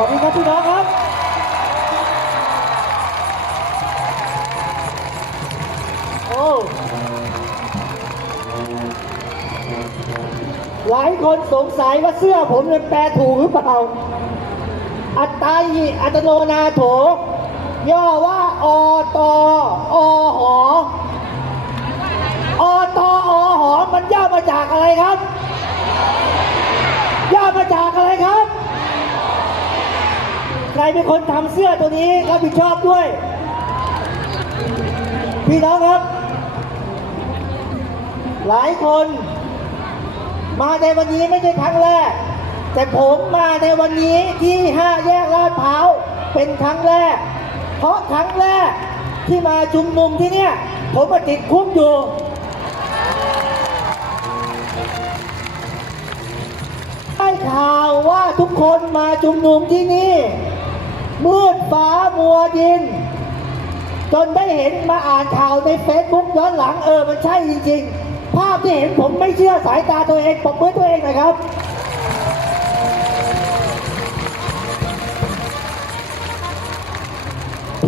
วัสดีครับพี่น้องครับโอ้หลายคนสงสัยว่าเสื้อผมเนี่ยแปลถูกหรือเปล่า อัตตายิอัตโนนาโถ ย่อว่าอตออหออตออหอมันย่อมาจากอะไรครับ รเป็นคนทำเสื้อตัวนี้รับผิดชอบด้วย พี่น้องครับ หลายคน มาในวันนี้ไม่ใช่ครั้งแรก แต่ผมมาในวันนี้ที่ห้าแยกลาดพร้าวเป็นครั้งแรก เพราะครั้งแรกที่มาชุมนุมที่เนี่ยผมมาติดคุกอยู่ได้ข่าวว่าทุกคนมาชุมนุมที่นี่ มืดฟ้ามัวดิน จนได้เห็นมาอ่านข่าวในเฟซบุ๊กย้อนหลังเออมันใช่จริง ๆ ภาพที่เห็นผมไม่เชื่อสายตาตัวเองปรบมือตัวเองนะครับ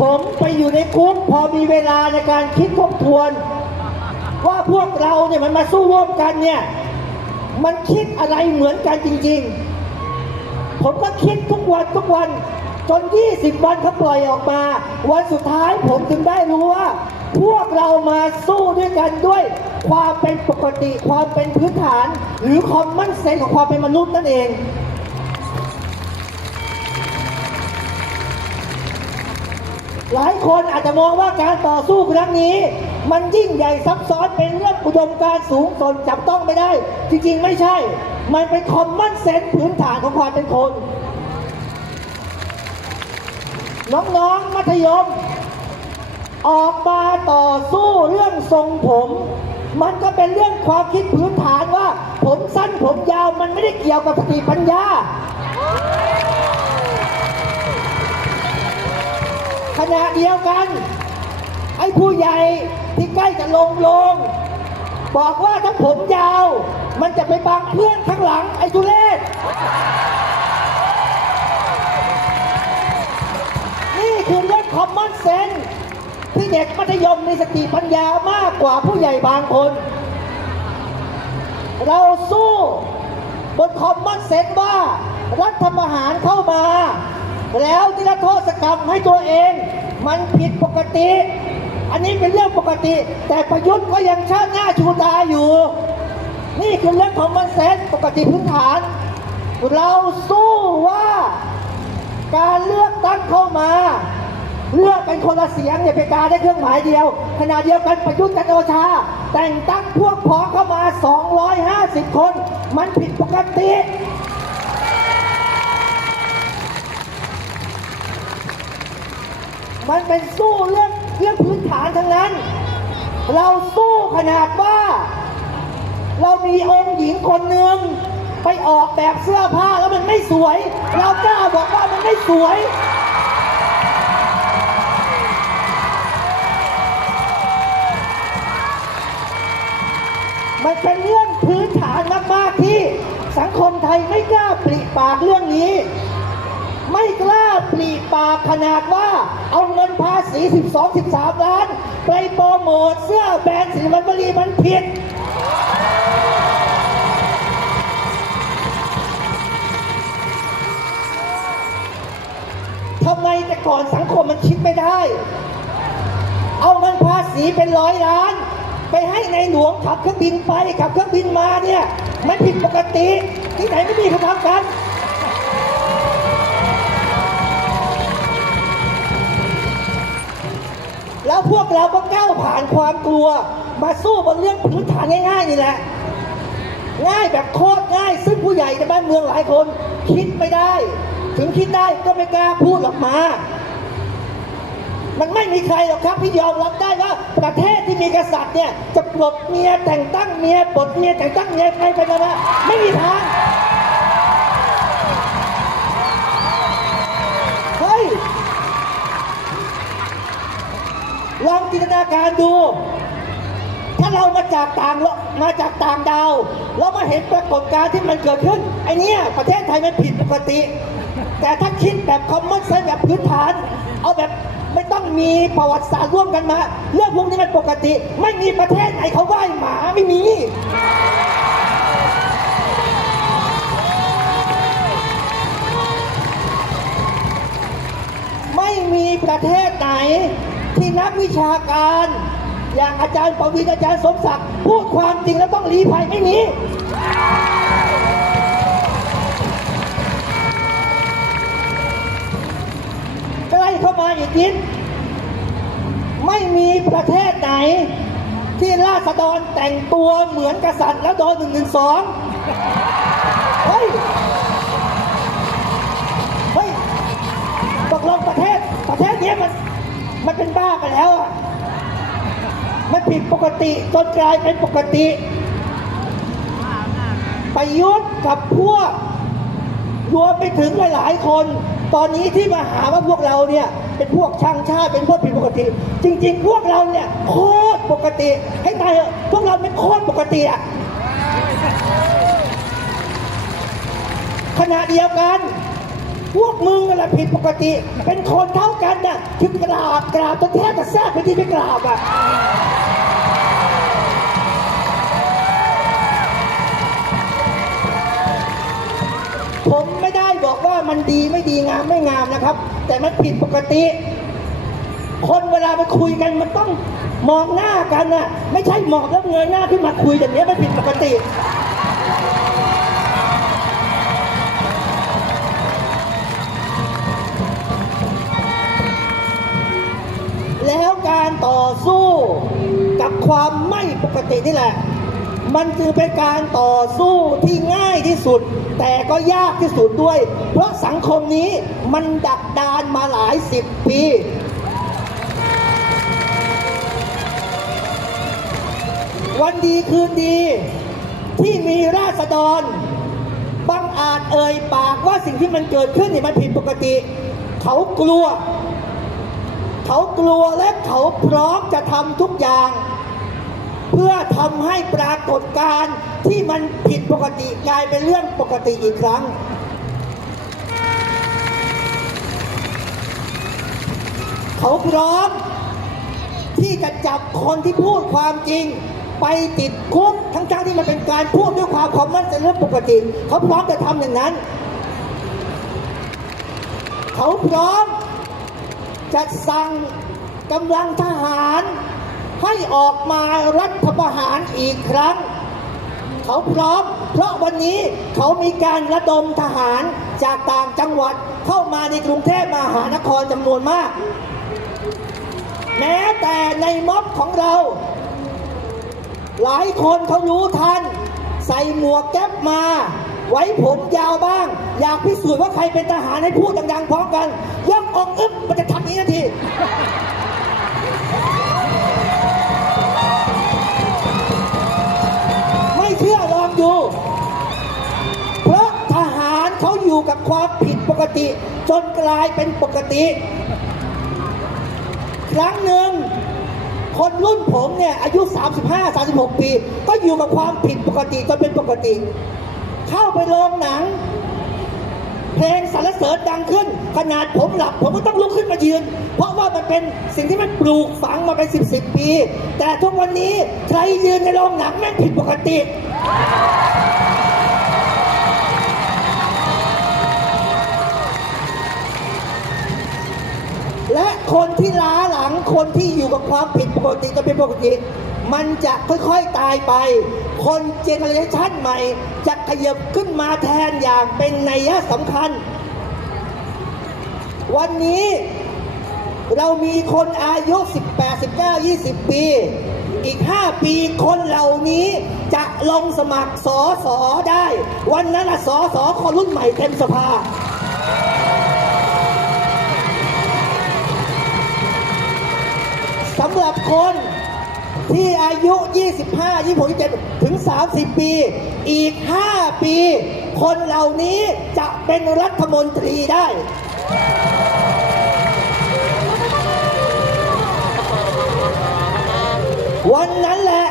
ผมไปอยู่ในคุกพอมีเวลาในการคิดทบทวน ว่าพวกเราเนี่ยมันมาสู้ร่วมกันเนี่ยมันคิดอะไรเหมือนกันจริง ๆ ผมก็คิดทุกวันทุกวัน จน 20 วันเขาปล่อยออกมา วันสุดท้ายผมถึงได้รู้ว่า พวกเรามาสู้ด้วยกันด้วย ความเป็นปกติความเป็นพื้นฐาน หรือความมั่นเซนของความเป็นมนุษย์นั่นเองหลายคนอาจจะมองว่าการต่อสู้ครั้งนี้ มันยิ่งใหญ่ซับซ้อนเป็นเรื่องอุดมการสูงส่นจับต้องไม่ได้ จริงๆไม่ใช่ มันเป็นคอมมอนเซนส์พื้นฐานของความเป็นคน น้องๆมัธยม ออกมาต่อสู้เรื่องทรงผม มันก็เป็นเรื่องความคิดพื้นฐานว่า ผมสั้นผมยาวมันไม่ได้เกี่ยวกับสติปัญญา ขณะเดียวกัน ไอ้ผู้ใหญ่ที่ใกล้จะลงลง บอกว่าถ้าผมยาว มันจะไปบังเพื่อนข้างหลังไอ้ทุเลศ คอเรื่อง common sense ที่เด็กมัธยมมีสติปัญญามากกว่าผู้ใหญ่บางคน เราสู้บน common sense ว่ารัฐประหารเข้ามา แล้วนิรโทษกรรมให้ตัวเองมันผิดปกติ อันนี้เป็นเรื่องปกติ แต่ประยุทธ์ก็ยังชาติหน้าชูตาอยู่ นี่คือเรื่องของมันเซนปกติพื้นฐาน เราสู้ว่าการเลือกตั้งเข้ามา เลือกเป็นคนละเสียงเนี่ยเป็นการได้เครื่องหมายเดียวขณะเดียวกันประยุทธ์จันโอชา แต่งตั้งพวกพ้องเข้ามา 250 คน มันผิดปกติมันเป็นสู้เรื่องเรื่องพื้นฐานทั้งนั้น เราสู้ขนาดว่า เรามีองค์หญิงคนหนึ่งไปออกแบบเสื้อผ้าแล้วมันไม่สวย เรากล้าบอกว่ามันไม่สวย ปากเรื่องนี้ ไม่กล้าปลีปากขนาดว่า เอาเงินภาษี 12 13 ล้าน ไปโปรโมทเสื้อแบรนด์สินวันบรีมันผิดทำไมแต่ก่อนสังคมมันคิดไม่ได้ เอาเงินภาษีเป็นร้อยล้าน ไปให้ในหลวงขับเครื่องบินไปขับเครื่องบินมาเนี่ย มันผิดปกติ ที่ไหนไม่มีเขาทำกัน เราก็ก้าวผ่านความกลัว มาสู้บนเรื่องพื้นฐานง่ายๆนี่แหละ ง่ายแบบโคตรง่าย ซึ่งผู้ใหญ่ในบ้านเมืองหลายคน คิดไม่ได้ ถึงคิดได้ก็ไม่กล้าพูดออกมา มันไม่มีใครหรอกครับที่ยอมรับได้ว่าประเทศที่มีกษัตริย์เนี่ยจะปลดเมียแต่งตั้งเมียปลดเมียแต่งตั้งเมียใครไปกันนะไม่มีทาง ลองจินตนาการดู ถ้าเรามาจากต่างโลกมาจากต่างดาว เรามาเห็นปรากฏการณ์ที่มันเกิดขึ้นไอเนี้ยประเทศไทยมันผิดปกติ แต่ถ้าคิดแบบคอมมอนเซนแบบพื้นฐาน เอาแบบไม่ต้องมีประวัติศาสตร์ร่วมกันมา เรื่องพวกนี้มันปกติ ไม่มีประเทศไหนเขาไหว้หมาไม่มีไม่มีประเทศไหน ที่นักวิชาการ อย่างอาจารย์ปวินอาจารย์สมศักดิ์พูดความจริงแล้วต้องรีภัยไม่มีใกล้เข้ามาอีกนิดไม่มีประเทศไหน ที่ราษฎรแต่งตัวเหมือนกษัตริย์แล้วโดนหนึ่งหนึ่งสองเฮ้ยเฮ้ยตกลงประเทศประเทศเนี้ยมัน มันเป็นบ้าไปแล้วอะ มันผิดปกติจนกลายเป็นปกติ ประยุทธ์กับพวกรวมไปถึงหลายๆคน ตอนนี้ที่มาหาว่าพวกเราเนี่ย เป็นพวกช่างชาติเป็นพวกผิดปกติ จริง ๆ พวกเราเนี่ยโคตรปกติ ให้ตายเถอะพวกเราเป็นโคตรปกติอะขณะเดียวกัน พวกมึงนั่นแหละผิดปกติ เป็นคนเท่ากันน่ะถึงกราบกราบจนแทบจะแทรกไปที่ไปกราบอะผมไม่ได้บอกว่ามันดีไม่ดีงามไม่งามนะครับ แต่มันผิดปกติ คนเวลาไปคุยกันมันต้องมองหน้ากันน่ะไม่ใช่มองแล้วเงยหน้าขึ้นมาคุยอย่างนี้ยมันผิดปกติ กับความไม่ปกตินี่แหละ มันจึงเป็นการต่อสู้ที่ง่ายที่สุด แต่ก็ยากที่สุดด้วย เพราะสังคมนี้มันดักดานมาหลายสิบปีวันดีคืนดี ที่มีราษฎรบังอาจเอ่ยปากว่าสิ่งที่มันเกิดขึ้นนี่มันผิดปกติ เขากลัว เขากลัวและเขาพร้อมจะทำทุกอย่าง เพื่อทำให้ปรากฏการณ์ที่มันผิดปกติกลายเป็นเรื่องปกติอีกครั้ง เขาพร้อมที่จะจับคนที่พูดความจริง ไปติดคุกทั้งๆที่มันเป็นการพูดด้วยความคอมมอนเซนส์เรื่องปกติ เขาพร้อมจะทำอย่างนั้น เขาพร้อมจะสั่งกำลังทหาร ให้ออกมารัฐประหารอีกครั้ง เขาพร้อม เพราะวันนี้เขามีการระดมทหารจากต่างจังหวัดเข้ามาในกรุงเทพมหานครจำนวนมาก แม้แต่ในม็อบของเรา หลายคนเขารู้ทัน ใส่หมวกแก๊ปมา ไว้ผมยาวบ้าง อยากพิสูจน์ว่าใครเป็นทหารให้พูดดังๆพร้อมกันยกอกอึ๊บมันจะทำนี้นาที อยู่กับความผิดปกติ จนกลายเป็นปกติ ครั้งหนึ่งคนรุ่นผมเนี่ยอายุ 35 36 ปี ก็อยู่กับความผิดปกติจนเป็นปกติ เข้าไปโรงหนัง เพลงสรรเสริญดังขึ้น ขนาดผมหลับ ผมก็ต้องลุกขึ้นมายืน เพราะว่ามันเป็นสิ่งที่มันปลูกฝังมาเป็นสิบสิบปี แต่ทุกวันนี้ใครยืนในโรงหนังแม่งผิดปกติ และคนที่ล้าหลังคนที่อยู่กับความผิดปกติจะเป็นปกติ มันจะค่อยๆตายไป คนเจเนอเรชันใหม่จะขยับขึ้นมาแทนอย่างเป็นนัยสำคัญ วันนี้เรามีคนอายุ 18 19 20 ปี อีก 5 ปีคนเหล่านี้จะลงสมัครสอสอได้ วันนั้นสอสอคนรุ่นใหม่เต็มสภา คนที่อายุ 25 26 27 ถึง 30 ปี อีก 5 ปี คนเหล่านี้จะเป็นรัฐมนตรีได้ วันนั้นแหละ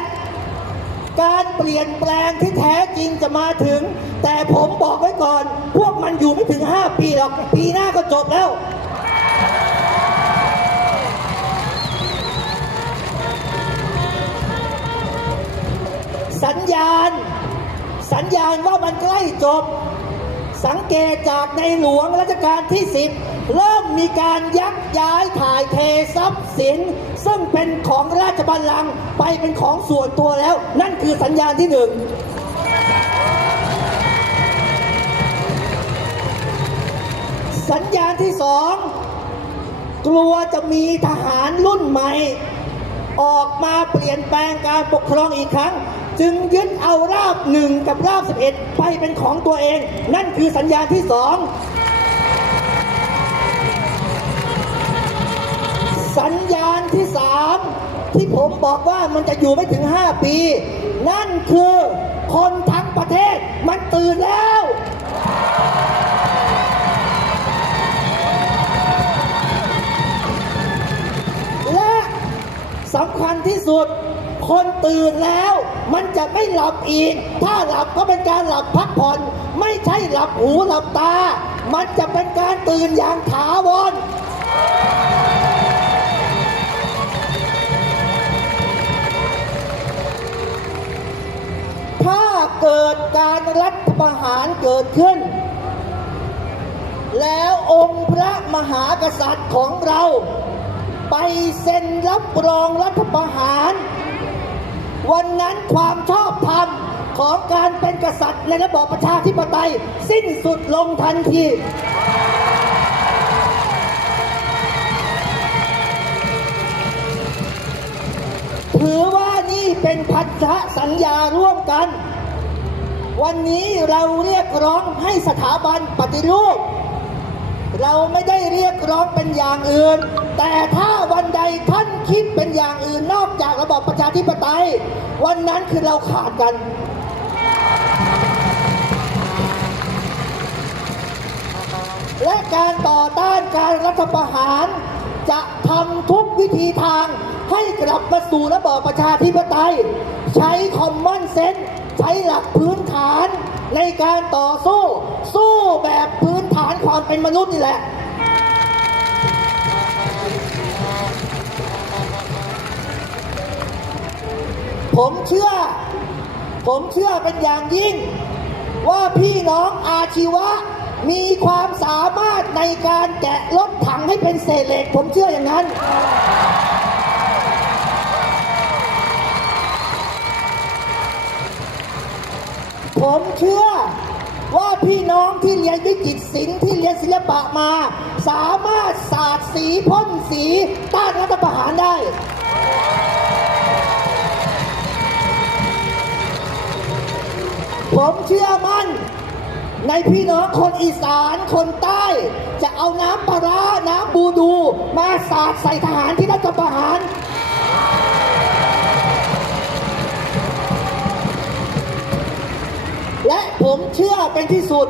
การเปลี่ยนแปลงที่แท้จริงจะมาถึง แต่ผมบอกไว้ก่อน พวกมันอยู่ไม่ถึง 5 ปีหรอก ปีหน้าก็จบแล้ว ญญาณ สัญญาณว่ามันใกล้จบ สังเกตจากในหลวงรัชกาลที่10เริ่มมีการยักย้ายถ่ายเททรัพย์สิน ซึ่งเป็นของราชบัลลังก์ไปเป็นของส่วนตัวแล้ว นั่นคือสัญญาณที่หนึ่งสัญญาณที่สองกลัวจะมีทหารรุ่นใหม่ ออกมาเปลี่ยนแปลงการปกครองอีกครั้ง จึงยึดเอาราบหนึ่งกับราบสิบเอ็ดไปเป็นของตัวเอง นั่นคือสัญญาณที่สองสัญญาณที่สามที่ผมบอกว่ามันจะอยู่ไม่ถึง 5 ปี นั่นคือคนทั้งประเทศมันตื่นแล้ว และสำคัญที่สุด คนตื่นแล้ว มันจะไม่หลับอีก ถ้าหลับก็เป็นการหลับพักผ่อน ไม่ใช่หลับหูหลับตา มันจะเป็นการตื่นอย่างถาวรถ้าเกิดการรัฐประหารเกิดขึ้น แล้วองค์พระมหากษัตริย์ของเรา ไปเซ็นรับรองรัฐประหาร วันนั้นความชอบธรรมของการเป็นกษัตริย์ในระบอบประชาธิปไตย สิ้นสุดลงทันทีถือว่านี่เป็นพันธสัญญาร่วมกัน วันนี้เราเรียกร้องให้สถาบันปฏิรูป เราไม่ได้เรียกร้องเป็นอย่างอื่น แต่ถ้าวันใดท่านคิดเป็นอย่างอื่นนอกจากระบอบประชาธิปไตย วันนั้นคือเราขาดกันและการต่อต้านการรัฐประหาร จะทำทุกวิธีทางให้กลับมาสู่ระบอบประชาธิปไตย ใช้คอมมอนเซนส์ใช้หลักพื้นฐานในการต่อสู้ สู้แบบพื้นานความเป็นมนุษย์นี่แหละ ผมเชื่อ ผมเชื่อเป็นอย่างยิ่ง ว่าพี่น้องอาชีวะ มีความสามารถในการแกะรถถังให้เป็นเศษเหล็ก ผมเชื่ออย่างนั้นผมเชื่อ ว่าพี่น้องที่เรียนวิจิตรศิลป์ที่เรียนศิลปะมา สามารถสาดสีพ่นสีต้านรัฐประหารได้ ผมเชื่อมั่น ในพี่น้องคนอีสานคนใต้ จะเอาน้ำปลาร้าน้ำบูดู มาสาดใส่ทหารที่รัฐประหาร และผมเชื่อเป็นที่สุด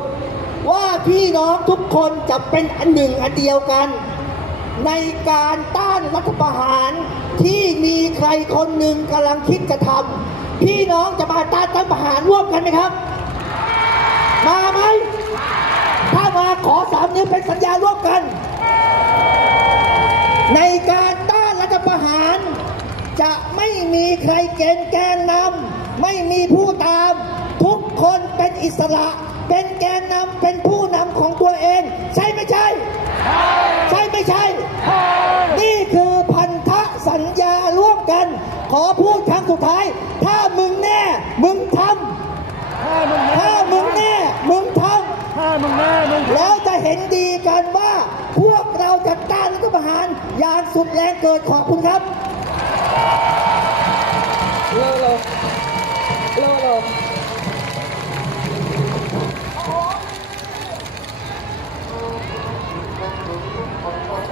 ว่าพี่น้องทุกคนจะเป็นอันหนึ่งอันเดียวกัน ในการต้านรัฐประหารที่มีใครคนหนึ่งกำลังคิดจะทำพี่น้องจะมาต้านรัฐประหารร่วมกันไหมครับ มาไหมถ้ามาขอสามนิ้วเป็นสัญญาร่วมกัน ในการต้านรัฐประหาร จะไม่มีใครเกณฑ์แกนนำไม่มีผู้ตาม ทุกคนเป็นอิสระ เป็นแกนนำเป็นผู้นำของตัวเอง ใช่ไม่ใช่ ใช่ไม่ใช่ นี่คือพันธสัญญาร่วมกัน ขอพูดครั้งสุดท้าย ถ้ามึงแน่ มึงทำถ้ามึงถ้ามึงแน่มึงทถ้ามึงแน่มึงำแล้วจะเห็นดีกันว่า พวกเราจะต้านรัฐประหารอย่างสุดแรงเกิดขอบคุณครับโลโลโลโล